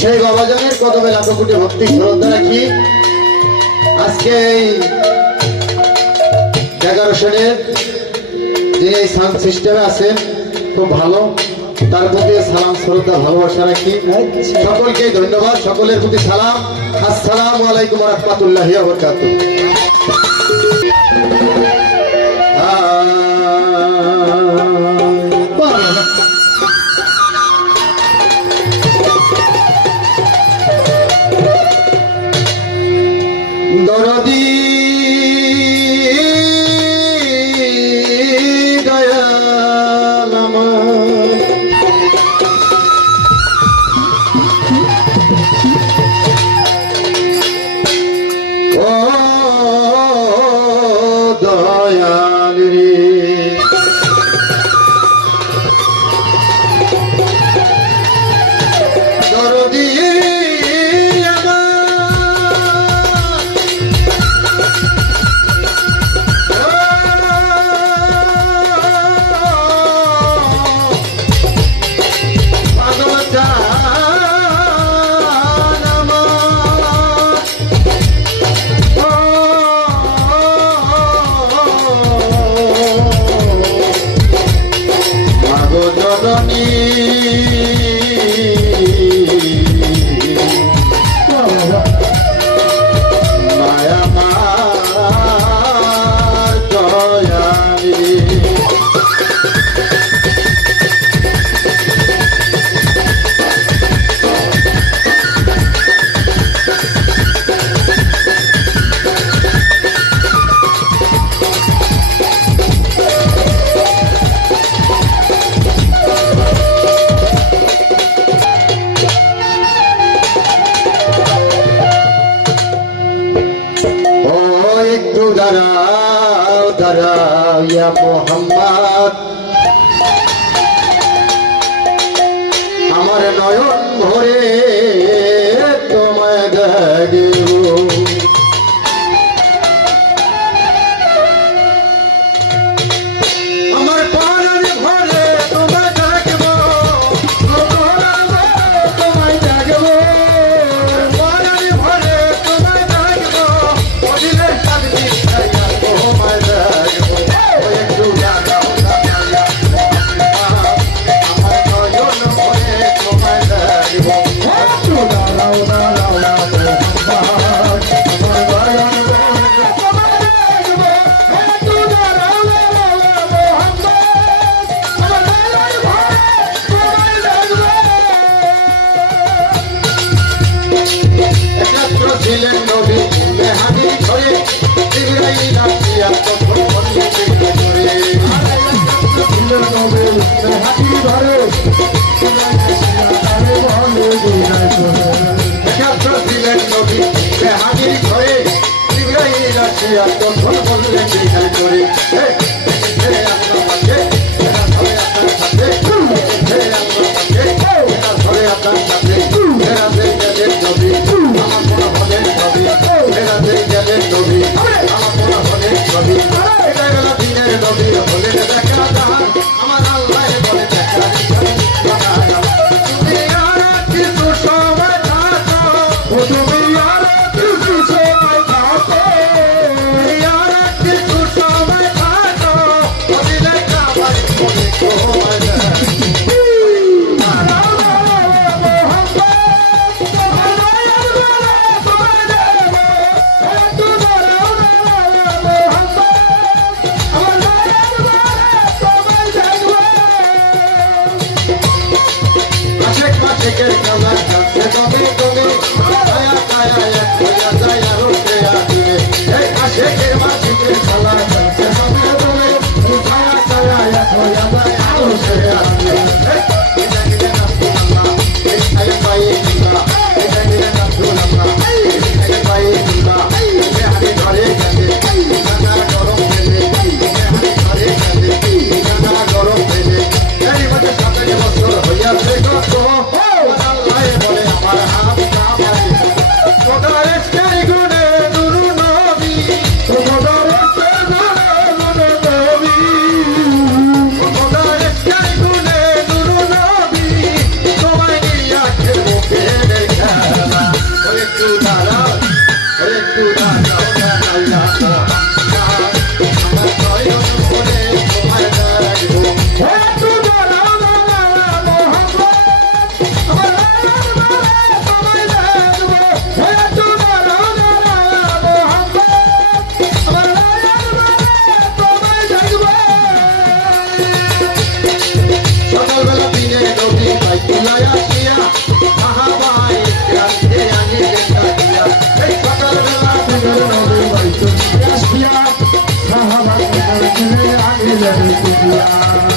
সেই বাবাজানের কদমে লাখো কোটি ভক্তি শ্রদ্ধা রাখি। আজকে এই 11 সনের যিনি এই সাউন্ড সিস্টেমে আছেন খুব ভালো, তার প্রতি সালাম শ্রদ্ধা ভালোবাসা রাখি। সকলকে ধন্যবাদ, সকলের প্রতি সালাম। আসসালামু আলাইকুম ওয়া রাহমাতুল্লাহি ওয়া বারাকাতুহু। দরদি দয়াল আমার, ও দয়াল রে, দরদি দাঁড়াও দাঁড়াও ইয়া মোহাম্মদ, আমার নয়ন ভরে তোমায় দেখব, আমার প্রাণ ভরে তোমায় দেখব, তোমায় দেখব, প্রাণ ভরে তোমায় দেখব, বলিলে থাকবি তোমায় দেখব। একটু দাঁড়াও দাঁড়াইয়া আমার নয়ন ভরে তোমায় দেখব, একটু দাঁড়াও দাঁড়াও আমার নয়ন ভরে তোমায় দেখব, একটু দাঁড়াও দাঁড়াও আমার নয়ন ভরে তোমায় দেখব। একত্র ছিলেন নবী মেহাদি ধরে, জিবরাইল আসিয়া তখন বললেন করে, একত্র ছিলেন নবী মেহাদি ধরে, একত্র ছিলেন নবী মেহাদি ধরে, জিবরাইল আসিয়া তখন বললেন করে, আপনার সাথে ধরে আপনার সাথে ধরে আপনার সাথে নবী আমার মনে হলে নবী, ফেরাতে গেলেন নবী আমার মনে হলে নবী, এটা গেল দিনের নবী হলে দেখা দান, আমার আল্লাহ বলে দেখা তুমি আর কিছু সময় থাকো, তুমি আর কিছু সময় থাকো, আর কিছু সময় থাকো, দিলে কাবার মনে তোমায় আশেকের খেলা খেলছে তবে তবে, ছায়া ছায়া এক হইয়া যায় আর উঠে আসবে, এই আশেকের মাসিকের খেলা খেলছে তবে তবে, ছায়া ছায়া এক হইয়া যায় আর উঠে আসবে, এটা গিলে নাচুলাম না, এই ছায়া পায়ে কিনা, এটা গিলে নাচুলাম না, এই ছায়া পায়ে কিনা, হাতে ধরে গেছে গানা গরম ফেলে, হাতে ধরে গেছে গানা গরম ফেলে, এই মধ্যে 17 বছর হইয়াছে কত, বলে আমার হাত কামাই কোদারের গুণে নুরু নবী, কোদারের রে কুটিয়া